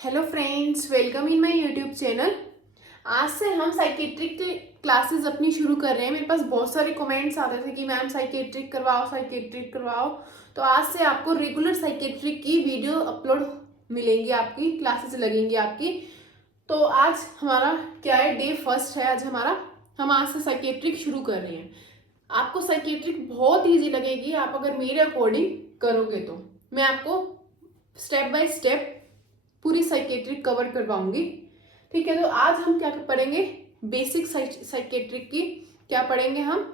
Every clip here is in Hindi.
Hello friends, welcome in my YouTube channel. आज से हम साइकेट्रिक की क्लासेस अपनी शुरू कर रहे हैं। मेरे पास बहुत सारे कमेंट्स आते थे कि मैम साइकेट्रिक करवाओ। तो आज से आपको रेगुलर साइकेट्रिक की वीडियो अपलोड मिलेंगी, आपकी क्लासेस लगेंगी आपकी। तो आज हमारा क्या है, डे फर्स्ट है आज हमारा। हम आज से साइकेट्रिक शुरू कर रहे हैं। आपको साइकेट्रिक बहुत ईजी लगेगी आप अगर मेरे अकॉर्डिंग करोगे तो। मैं आपको स्टेप बाय स्टेप पूरी साइकेट्रिक कवर करवाऊंगी। ठीक है, तो आज हम क्या पढ़ेंगे, बेसिक साइकेट्रिक की क्या पढ़ेंगे हम,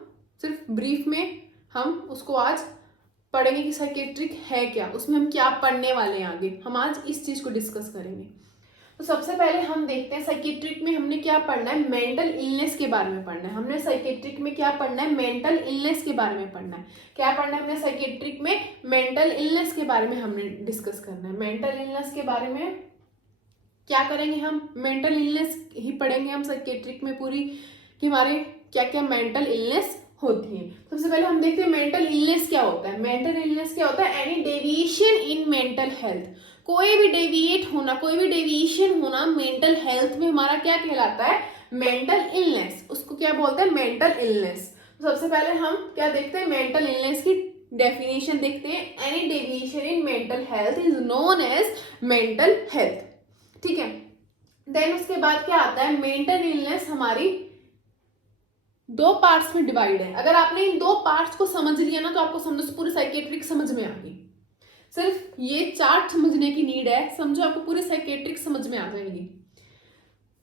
सिर्फ ब्रीफ में हम उसको आज पढ़ेंगे कि साइकेट्रिक है क्या, उसमें हम क्या पढ़ने वाले हैं आगे। हम आज इस चीज को डिस्कस करेंगे। तो सबसे पहले हम देखते हैं साइकेट्रिक में हमने क्या पढ़ना है। मेंटल इलनेस के बारे में पढ़ना है हमने। साइकेट्रिक में क्या पढ़ना है, मेंटल इलनेस के बारे में पढ़ना है। क्या पढ़ना है हमने साइकेट्रिक में, मेंटल इलनेस के बारे में हमने डिस्कस करना है। मेंटल इलनेस के बारे में क्या करेंगे हम, मेंटल इलनेस ही पढ़ेंगे हम साइकेट्रिक में पूरी, कि हमारे क्या क्या मेंटल इलनेस होती है। सबसे पहले हम देखते हैं मेंटल इलनेस क्या होता है। मेंटल इलनेस क्या होता है, any deviation in mental health. कोई भी डेविएट होना, कोई भी डेविएशन होना मेंटल हेल्थ में हमारा क्या कहलाता है, मेंटल इलनेस। उसको क्या बोलते हैं, मेंटल इलनेस। तो सबसे पहले हम क्या देखते हैं, मेंटल इलनेस की डेफिनेशन देखते हैं। Any deviation in mental health is known as mental health. ठीक है, देन उसके बाद क्या आता है, मेंटल इलनेस हमारी दो पार्ट्स में डिवाइड है। अगर आपने इन दो पार्ट्स को समझ लिया ना तो आपको समझो पूरी साइकेट्रिक समझ में आ गई। सिर्फ ये चार्ट समझने की नीड है, समझो आपको पूरी साइकेट्रिक समझ में आ जाएगी।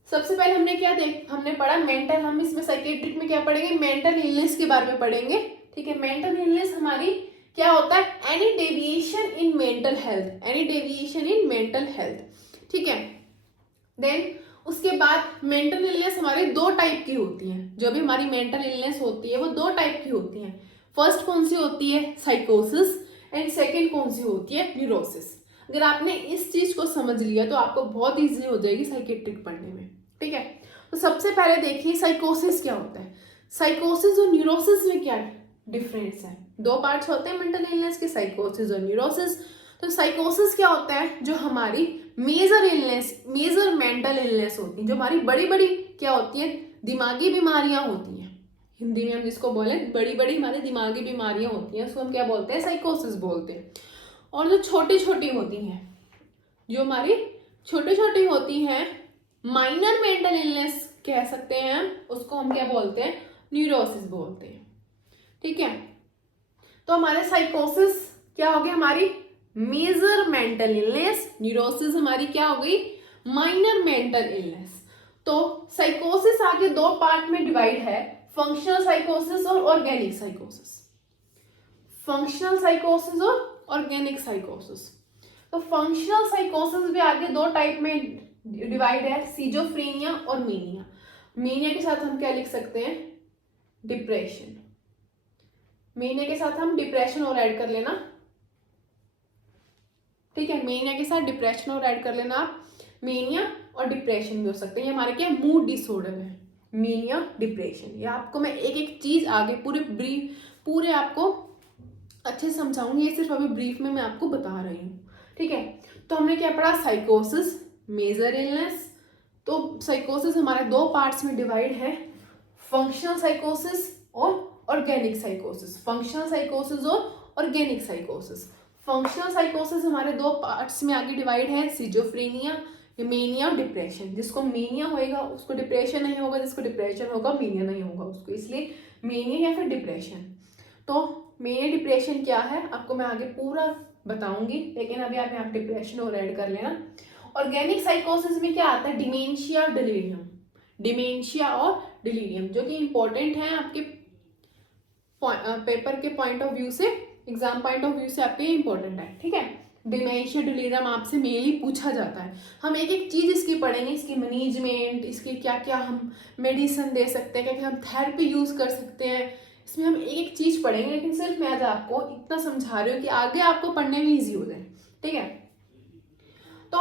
सबसे पहले हमने क्या हमने पढ़ा मेंटल। हम इसमें साइकेट्रिक में क्या पढ़ेंगे, मेंटल इलनेस के बारे में पढ़ेंगे। ठीक है, मेंटल इलनेस हमारी क्या होता है, any deviation in mental health, any deviation in mental health. ठीक है, देन उसके बाद मेंटल इलनेस हमारे दो टाइप की होती हैं। जो भी हमारी मेंटल इलनेस होती है वो दो टाइप की होती हैं। फर्स्ट कौन सी होती है, साइकोसिस, एंड सेकंड कौन सी होती है, न्यूरोसिस। अगर आपने इस चीज को समझ लिया तो आपको बहुत इजी हो जाएगी साइकेट्रिक पढ़ने में। ठीक है, तो सबसे पहले देखिए साइकोसिस क्या होता है। साइकोसिस और न्यूरोसिस में क्या डिफरेंस है, दो पार्ट्स होते हैं मेंटल इलनेस के, साइकोसिस और न्यूरोसिस। तो साइकोसिस क्या होता है, जो हमारी major illness, major mental illness होती है, जो हमारी बड़ी बड़ी क्या होती है, दिमागी बीमारियां होती हैं। हिंदी में हम जिसको बोले बड़ी बड़ी हमारी दिमागी बीमारियां होती हैं, उसको हम क्या बोलते हैं, साइकोसिस बोलते हैं। और जो छोटी छोटी होती हैं, जो हमारी छोटी छोटी होती हैं, माइनर मेंटल इलनेस कह सकते हैं हम, उसको हम क्या बोलते हैं, न्यूरोसिस बोलते हैं। ठीक है, तो हमारे साइकोसिस क्या हो गया, हमारी मेजर मेंटल इलनेस। न्यूरोसिस हमारी क्या हो गई, माइनर मेंटल इलनेस। तो साइकोसिस आगे दो पार्ट में डिवाइड है, फंक्शनल साइकोसिस और ऑर्गेनिक साइकोसिस। फंक्शनल साइकोसिस और ऑर्गेनिक साइकोसिस। तो फंक्शनल साइकोसिस भी आगे दो टाइप में डिवाइड है, सिजोफ्रेनिया और मेनिया। मेनिया के साथ हम क्या लिख सकते हैं, डिप्रेशन। मेनिया के साथ हम डिप्रेशन और ऐड कर लेना। ठीक है, मेनिया के साथ डिप्रेशन और ऐड कर लेना आप। मेनिया और डिप्रेशन भी हो सकते हैं, ये हमारे क्या मूड डिसऑर्डर है, मेनिया डिप्रेशन। ये आपको मैं एक एक चीज आगे पूरे आपको अच्छे से समझाऊंगी, ये सिर्फ अभी ब्रीफ में मैं आपको बता रही हूँ। ठीक है, तो हमने क्या पढ़ा, साइकोसिस, मेजर इलनेस। तो साइकोसिस हमारे दो पार्ट्स में डिवाइड है, फंक्शनल साइकोसिस और ऑर्गेनिक साइकोसिस। फंक्शनल साइकोसिस और ऑर्गेनिक साइकोसिस। फंक्शनल साइकोसिस हमारे दो पार्ट्स में आगे डिवाइड है, सिजोफ्रेनिया, मेनिया, डिप्रेशन। जिसको मेनिया होएगा उसको डिप्रेशन नहीं होगा, जिसको डिप्रेशन होगा मेनिया नहीं होगा उसको, इसलिए मेनिया या फिर डिप्रेशन। तो मेनिया डिप्रेशन क्या है आपको मैं आगे पूरा बताऊंगी, लेकिन अभी आप डिप्रेशन और ऐड कर लेना। ऑर्गेनिक साइकोसिस में क्या आता है, डिमेंशिया, डिलीरियम। डिमेंशिया और डिलीरियम जो कि इंपॉर्टेंट है आपके पेपर के पॉइंट ऑफ व्यू से, एग्जाम पॉइंट ऑफ व्यू से आपके इंपॉर्टेंट है। ठीक है, डिमेंशिया डिलीरियम आपसे मेनली पूछा जाता है। हम एक एक चीज इसकी पढ़ेंगे, इसकी मैनेजमेंट, इसके क्या क्या हम मेडिसिन दे सकते हैं, क्या क्या हम थेरेपी यूज कर सकते हैं, इसमें हम एक एक चीज पढ़ेंगे। लेकिन सिर्फ मैं आज आपको इतना समझा रही हूँ कि आगे आपको पढ़ने में ईजी हो जाए। ठीक है, तो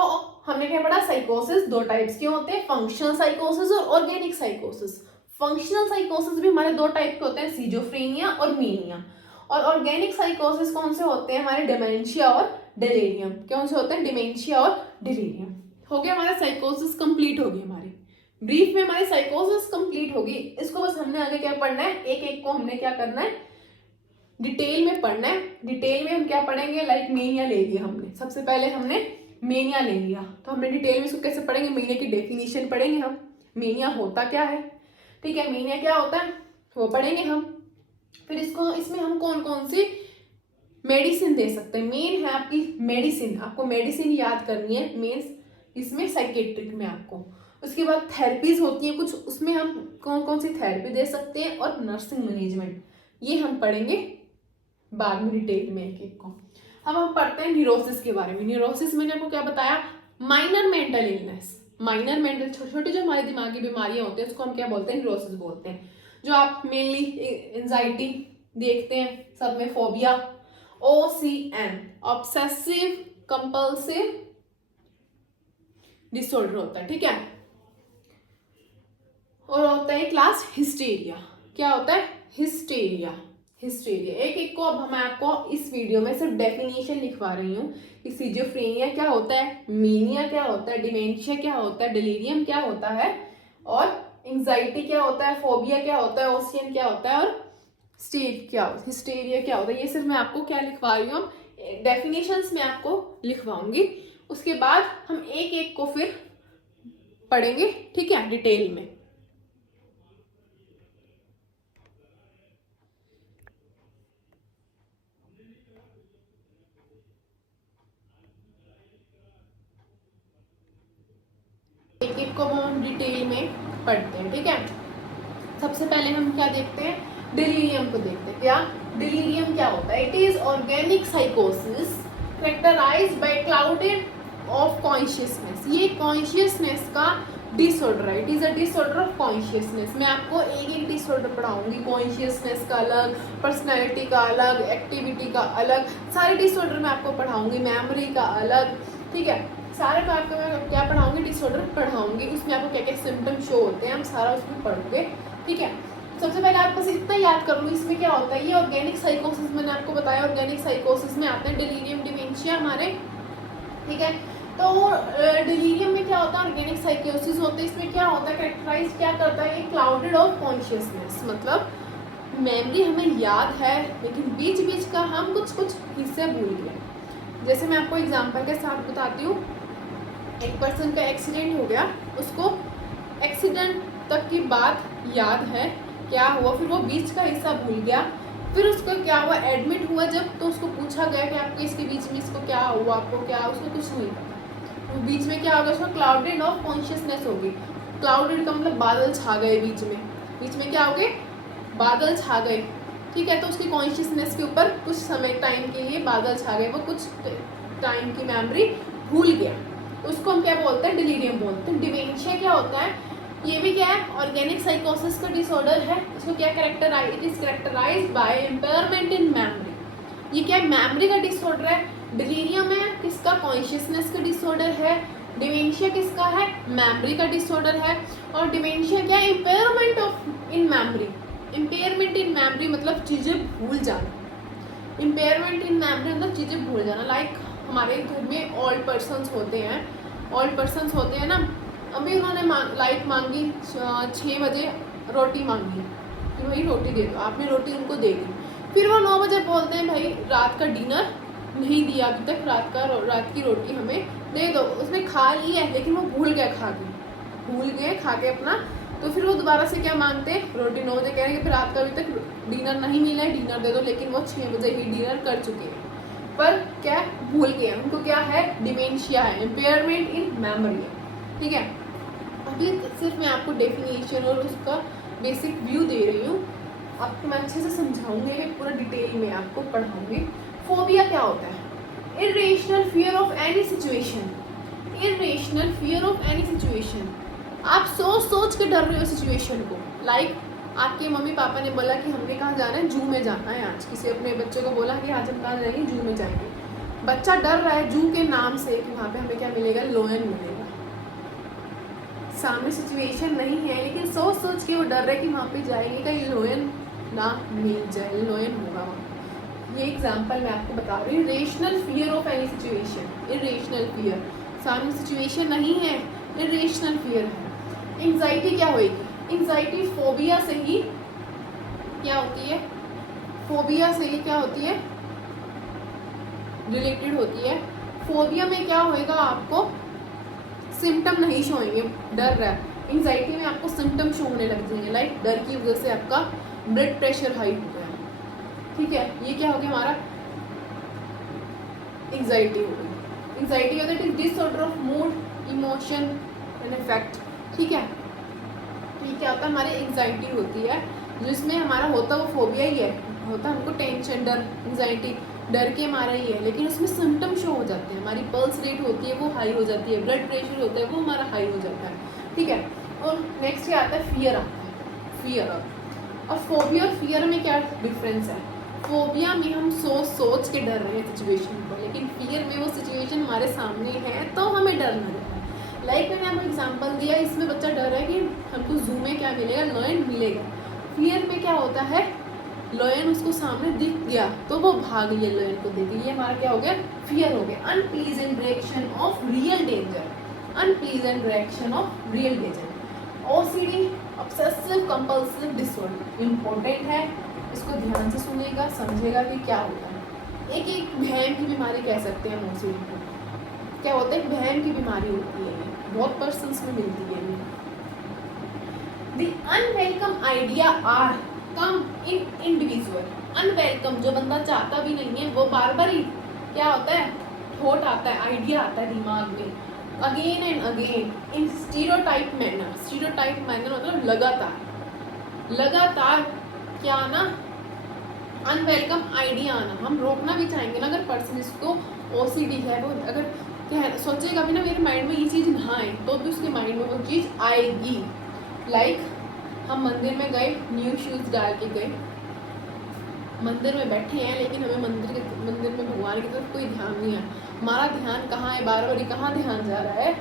हमने क्या पढ़ा, साइकोसिस दो टाइप्स के होते हैं, फंक्शनल साइकोसिस और ऑर्गेनिक साइकोसिस। फंक्शनल साइकोसिस भी हमारे दो टाइप के होते हैं, सिजोफ्रेनिया और मेनिया। और ऑर्गेनिक साइकोसिस कौन से होते हैं, हमारे डिमेंशिया और डिलीरियम। कौन से होते हैं, डिमेंशिया और डिलीरियम हो गया हमारा साइकोसिस कंप्लीट होगी, हमारी ब्रीफ में हमारी साइकोसिस कंप्लीट होगी। इसको बस हमने आगे क्या पढ़ना है, एक एक को हमने क्या करना है, डिटेल में पढ़ना है। डिटेल में हम क्या पढ़ेंगे, लाइक मेनिया ले लिया हमने, सबसे पहले हमने मेनिया ले लिया, तो हमने डिटेल में इसको कैसे पढ़ेंगे, मेनिया की डेफिनेशन पढ़ेंगे हम, मेनिया होता क्या है, ठीक है, मेनिया क्या होता है वो पढ़ेंगे हम। फिर इसको इसमें हम कौन कौन सी मेडिसिन दे सकते हैं, मेन है आपकी मेडिसिन, आपको मेडिसिन याद करनी है मेन इसमें साइकेट्रिक में आपको। उसके बाद थेरेपीज होती हैं कुछ, उसमें हम कौन कौन सी थेरेपी दे सकते हैं, और नर्सिंग मैनेजमेंट, ये हम पढ़ेंगे बाद में डिटेल में एक एक को। अब हम पढ़ते हैं न्यूरोसिस के बारे में। न्यूरोसिस मैंने आपको क्या बताया, minor mental illness, minor mental छोटी छोटी जो हमारी दिमागी बीमारियां होती हैं उसको हम क्या बोलते हैं, न्यूरोसिस बोलते हैं। जो आप मेनली एंजाइटी देखते हैं सब में, phobia, OCN obsessive compulsive disorder होता है, ठीक है। और होता है क्लास हिस्टीरिया, क्या होता है, हिस्टीरिया, हिस्टीरिया। एक एक को अब मैं आपको इस वीडियो में सिर्फ डेफिनेशन लिखवा रही हूँ कि सिजोफ्रेनिया क्या होता है, मेनिया क्या होता है, डिमेंशिया क्या होता है, डिलीरियम क्या होता है, और एंजाइटी क्या होता है, फोबिया क्या होता है, ओसियन क्या होता है, और स्टेट क्या होता है, हिस्टीरिया क्या होता है। ये सिर्फ मैं आपको क्या लिखवा रही हूँ, डेफिनेशंस में आपको लिखवाऊंगी। उसके बाद हम एक एक को फिर पढ़ेंगे, ठीक है, डिटेल में। एक एक को हम डिटेल में पढ़ते हैं, ठीक है। सबसे पहले हम क्या देखते हैं, डिलीरियम को देखते हैं। क्या डिलीरियम क्या होता है, इट इज ऑर्गेनिक साइकोसिस characterised by clouded of consciousness. ये कॉन्शियसनेस का डिसऑर्डर है, it is a disorder of consciousness. मैं आपको एक एक डिसऑर्डर पढ़ाऊंगी, कॉन्शियसनेस का अलग, पर्सनैलिटी का अलग, एक्टिविटी का अलग, सारे डिसऑर्डर मैं आपको पढ़ाऊंगी, मेमोरी का अलग, ठीक है। सारे का आपको मैं क्या पढ़ाऊंगी, डिसऑर्डर पढ़ाऊंगी, उसमें आपको क्या क्या सिम्टम शो होते हैं हम सारा उसमें पढ़ोगे, ठीक है। सबसे पहले आप बस इतना याद कर लो इसमें क्या होता है। ये ऑर्गेनिक साइकोसिस मैंने आपको बताया, ऑर्गेनिक साइकोसिस में आते हैं डिलीरियम, डिमेंशिया हमारे, ठीक है। तो डिलीरियम में क्या होता है, ऑर्गेनिक साइकोसिस होते हैं। इसमें क्या होता है, कैरेक्टराइज क्या करता है, ये क्लाउडेड ऑफ कॉन्शियसनेस, मतलब मेमोरी हमें याद है लेकिन बीच बीच का हम कुछ कुछ हिस्से भूल गए। जैसे मैं आपको एग्जांपल के साथ बताती हूँ, एक पर्सन का एक्सीडेंट हो गया, उसको एक्सीडेंट तक की बात याद है क्या हुआ, फिर वो बीच का हिस्सा भूल गया। फिर उसका क्या हुआ, एडमिट हुआ जब, तो उसको पूछा गया कि आपको इसके बीच में इसको क्या हुआ, आपको क्या, उसको कुछ नहीं पता। तो बीच में क्या होगा, उसको क्लाउडेड ऑफ कॉन्शियसनेस होगी। क्लाउडेड का मतलब बादल छा गए, बीच में क्या हो गए, बादल छा गए, ठीक है। तो उसकी कॉन्शियसनेस के ऊपर कुछ समय टाइम के लिए बादल छा गए, वो कुछ टाइम की मेमोरी भूल गया, उसको हम क्या बोलते हैं, डिलीरियम बोलते हैं। डिमेंशिया क्या होता है, ये भी क्या है, ऑर्गेनिक साइकोसिस का डिसऑर्डर है। इसको क्या characterise, it is characterised by impairment in memory. ये क्या है, मेमोरी का डिसऑर्डर है। डिलीरियम है किसका, कॉन्शियसनेस का डिसऑर्डर है। डिमेंशिया किसका है, मेमोरी का डिसऑर्डर है। और डिमेंशिया क्या है, impairment of in memory. Impairment in memory मतलब चीज़ें भूल जाना। इम्पेयरमेंट इन मेमोरी मतलब चीज़ें भूल जाना। लाइक हमारे घर में ओल्ड पर्सन्स होते हैं, ओल्ड पर्सन्स होते हैं ना, अभी उन्होंने लाइक मांगी 6 बजे रोटी मांगी कि भाई रोटी दे दो, आपने रोटी उनको दे दी। फिर वो 9 बजे बोलते हैं भाई रात का डिनर नहीं दिया अभी तक, रात की रोटी हमें दे दो। उसने खा ली है लेकिन वो भूल गए खा के अपना। तो फिर वो दोबारा से क्या मांगते हैं, रोटी 9 बजे कह रहे हैं कि फिर रात का अभी तक डिनर नहीं मिला है, डिनर दे दो, लेकिन वो 6 बजे ही डिनर कर चुके हैं, पर क्या भूल गए, उनको क्या है, डिमेंशिया है, इम्पेयरमेंट इन मेमोरी, ठीक है। अभी सिर्फ मैं आपको डेफिनेशन और उसका बेसिक व्यू दे रही हूँ, आपको मैं अच्छे से समझाऊंगी, मैं पूरा डिटेल में आपको पढ़ाऊंगी। फोबिया क्या होता है, irrational fear of any situation, irrational fear of any situation. आप सोच के डर रहे हो सिचुएशन को। लाइक आपके मम्मी पापा ने बोला कि हमने कहाँ जाना है, जू में जाना है आज, किसी अपने बच्चे को बोला कि आज हम कहाँ जाएंगे, जू में जाएंगे। बच्चा डर रहा है जू के नाम से कि वहाँ पे हमें क्या मिलेगा, लोयन मिलेगा। सामने सिचुएशन नहीं है लेकिन सोच के वो डर रहे कि वहाँ पे जाएंगे कहीं लोयन ना मिल जाए, लोयन होगा वहाँ। ये एग्जांपल मैं आपको बता रही हूँ। Rational fear of any situation, irrational fear. सामने सिचुएशन नहीं है, इरेशनल फियर है। एंजाइटी क्या होगी? एंजाइटी फोबिया से ही क्या होती है, फोबिया से ही क्या होती है, रिलेटेड होती है। फोबिया में क्या होएगा, आपको सिम्टम नहीं शो होंगे, डर रहा है। एंजाइटी में आपको सिम्टम शो होने लग जाएंगे, लाइक डर की वजह से आपका ब्लड प्रेशर हाई हो गया, ठीक है, ये क्या हो गया हमारा, एंजाइटी हो गई। एंजाइटी का that is disorder of mood, emotion and effect, ठीक है। तो ये क्या होता है, हमारी एंजाइटी होती है, जिसमें हमारा होता वो फोबिया ही है, होता हमको टेंशन, डर, एंजाइटी, डर के हमारा ही है, लेकिन उसमें सिम्टम शो हो जाते हैं, हमारी पल्स रेट होती है वो हाई हो जाती है, ब्लड प्रेशर होता है वो हमारा हाई हो जाता है, ठीक है। और नेक्स्ट क्या आता है, फियर आता है, फियर। और फोबिया और फियर में क्या डिफरेंस है? फोबिया में हम सोच के डर रहे हैं सिचुएशन को, लेकिन फियर में वो सिचुएशन हमारे सामने है तो हमें डर लग रहा है। लाइक मैंने आपको एग्जांपल दिया, इसमें बच्चा डर रहा है कि हमको जू में क्या मिलेगा, लायन मिलेगा। फियर में क्या होता है, लायन उसको सामने दिख गया तो वो भाग लिया लायन को देख, ये हमारा क्या हो गया, फियर हो गया। Unpleasant reaction of real danger, unpleasant reaction of real danger. OCD, obsessive compulsive disorder, important है, इसको ध्यान से सुनिएगा, समझेगा कि क्या होता है। एक वहम की बीमारी कह सकते हैं हम ओसीडी को, क्या होता है, वहम की बीमारी होती है, बहुत पर्सन्स में मिलती है। The unwelcome idea are come in individual, unwelcome जो बंदा चाहता भी नहीं है वो बार बार ही क्या होता है, थॉट आता है, आइडिया आता है दिमाग में, again and again in stereotype manner. Stereotype manner मतलब लगातार, लगातार क्या आना, अनवेलकम आइडिया आना। हम रोकना भी चाहेंगे ना, अगर पर्सन इसको ओसीडी है, वो अगर कह सोचेगा भी ना मेरे माइंड में ये चीज़ ना आए, तो भी उसके माइंड में वो चीज़ आएगी। लाइक हम मंदिर में गए, न्यू शूज़ डाल के गए, मंदिर में बैठे हैं, लेकिन हमें मंदिर में भगवान की तरफ कोई ध्यान नहीं है, हमारा ध्यान कहाँ है, बार बार कहाँ ध्यान जा रहा है,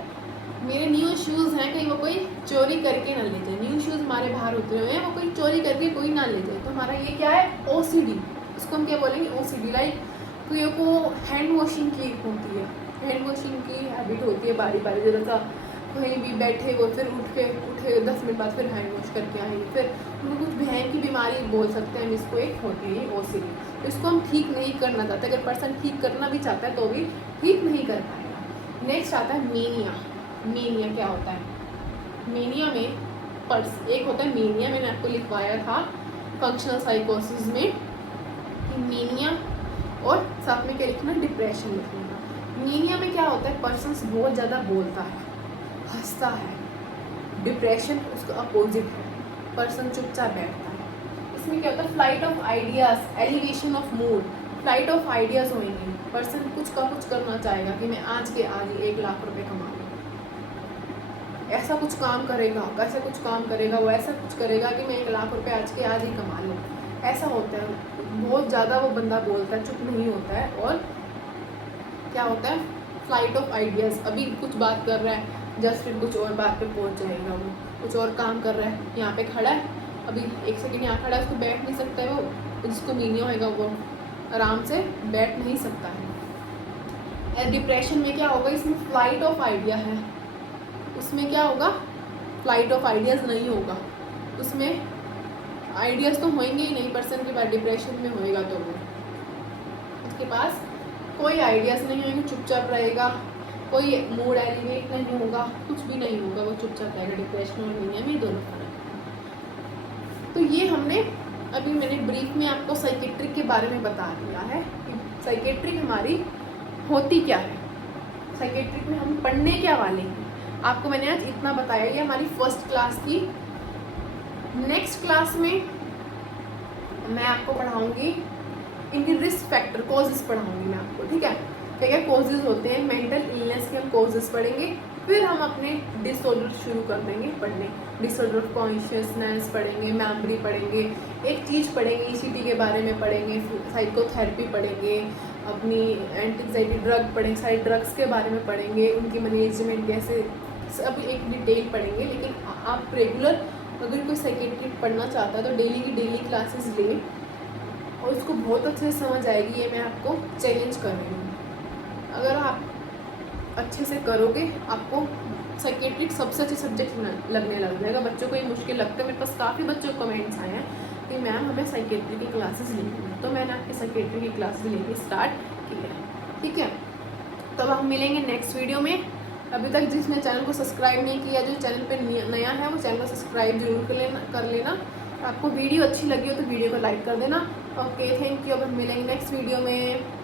मेरे न्यू शूज़ हैं, कहीं वो कोई चोरी करके ना ले जाए, न्यू शूज़ हमारे बाहर उतरे हुए हैं, वो कोई चोरी करके कोई ना ले जाए, तो हमारा ये क्या है, ओसीडी। उसको हम क्या बोलेंगे, ओसीडी। लाइक कोई को हैंड वॉशिंग की होती है, हैंड वॉशिंग की हैबिट होती है, बारी बारी जरा सा कहीं भी बैठे वो फिर उठे 10 मिनट बाद फिर हैंड वॉश करके आएंगे, फिर उनको कुछ बहन की बीमारी बोल सकते हैं हम इसको, एक होती है ओसीडी। तो इसको हम ठीक नहीं करना चाहते, अगर पर्सन ठीक करना भी चाहता है तो भी ठीक नहीं कर पाएगा। नेक्स्ट आता है मेनिया। मेनिया क्या होता है, मेनिया में एक होता है मेनिया, मैंने आपको लिखवाया था फंक्शनल साइकोसिस में कि मेनिया, और साथ में क्या लिखना, डिप्रेशन लिखना। मेनिया में क्या होता है, पर्सन बहुत ज़्यादा बोलता है, हंसता है। डिप्रेशन उसका अपोजिट है, पर्सन चुपचाप बैठता है। इसमें क्या होता है, flight of ideas, elevation of mood, flight of ideas होंगे, पर्सन कुछ का कुछ करना चाहेगा कि मैं आज के आज 1 लाख रुपए कमा लूँ, ऐसा कुछ काम करेगा, कैसे कुछ काम करेगा, वो ऐसा कुछ करेगा कि मैं 1 लाख रुपए आज के आज ही कमा लूँ, ऐसा होता है। बहुत ज़्यादा वो बंदा बोलता है, चुप नहीं होता है, और क्या होता है, फ्लाइट ऑफ आइडियाज़, अभी कुछ बात कर रहा है, जस्ट फिर कुछ और बात पे पहुंच जाएगा, वो कुछ और काम कर रहा है, यहाँ पे खड़ा है, अभी 1 सेकंड यहाँ खड़ा है, उसको बैठ नहीं सकता है, वो जिसको मीनिया होएगा वो आराम से बैठ नहीं सकता है। डिप्रेशन में क्या होगा, इसमें फ्लाइट ऑफ आइडिया है, उसमें क्या होगा, फ्लाइट ऑफ आइडियाज़ नहीं होगा, उसमें आइडियाज़ तो होंगे ही नहीं, पर्सन के बाद डिप्रेशन में होएगा तो वो उसके पास कोई आइडियाज़ नहीं होंगे, चुपचाप रहेगा, कोई मूड एलिवेट नहीं होगा, कुछ भी नहीं होगा, वो चुपचाप रहेगा। डिप्रेशन और मेनिया में दोनों फर्क। तो ये हमने अभी मैंने ब्रीफ में आपको साइकेट्रिक के बारे में बता दिया है कि साइकेट्रिक हमारी होती क्या है, साइकेट्रिक में हम पढ़ने क्या वाले हैं। आपको मैंने आज इतना बताया, ये हमारी फर्स्ट क्लास थी। नेक्स्ट क्लास में मैं आपको पढ़ाऊँगी इनकी रिस्क फैक्टर, कॉजेज़ पढ़ाऊँगी मैं आपको, ठीक है। क्या क्या कॉजेज़ होते हैं, मेंटल इलनेस के हम कॉजेज़ पढ़ेंगे, फिर हम अपने डिसऑर्डर शुरू कर देंगे पढ़ने, डिसऑर्डर ऑफ कॉन्शियसनेस पढ़ेंगे, मेमोरी पढ़ेंगे, एक चीज़ पढ़ेंगे, ईसीटी के बारे में पढ़ेंगे, साइकोथेरेपी पढ़ेंगे, अपनी एंटी ड्रग पढ़ेंगे, सारे ड्रग्स के बारे में पढ़ेंगे, उनकी मैनेजमेंट कैसे, सब एक डिटेल पढ़ेंगे। लेकिन आप रेगुलर अगर कोई साइकेट्रिक पढ़ना चाहता है तो डेली की डेली क्लासेस लें और उसको बहुत अच्छे से समझ आएगी, ये मैं आपको चैलेंज कर रही हूँ। अगर आप अच्छे से करोगे आपको साइकेट्रिक सबसे अच्छे सब्जेक्ट लगने लग जाएगा। बच्चों को ये मुश्किल लगता है, मेरे पास काफ़ी बच्चों को कमेंट्स आए हैं कि मैम हमें साइकेट्री की क्लासेस लेनी है, तो मैंने आपकी साइकेट्री की क्लासेस लेनी स्टार्ट की है। ठीक है, तब हम मिलेंगे नेक्स्ट वीडियो में। अभी तक जिसने चैनल को सब्सक्राइब नहीं किया, जो चैनल पे नया है वो चैनल को सब्सक्राइब जरूर कर लेना। आपको वीडियो अच्छी लगी हो तो वीडियो को लाइक कर देना। Okay, thank you. अब हम मिलेंगे नेक्स्ट वीडियो में।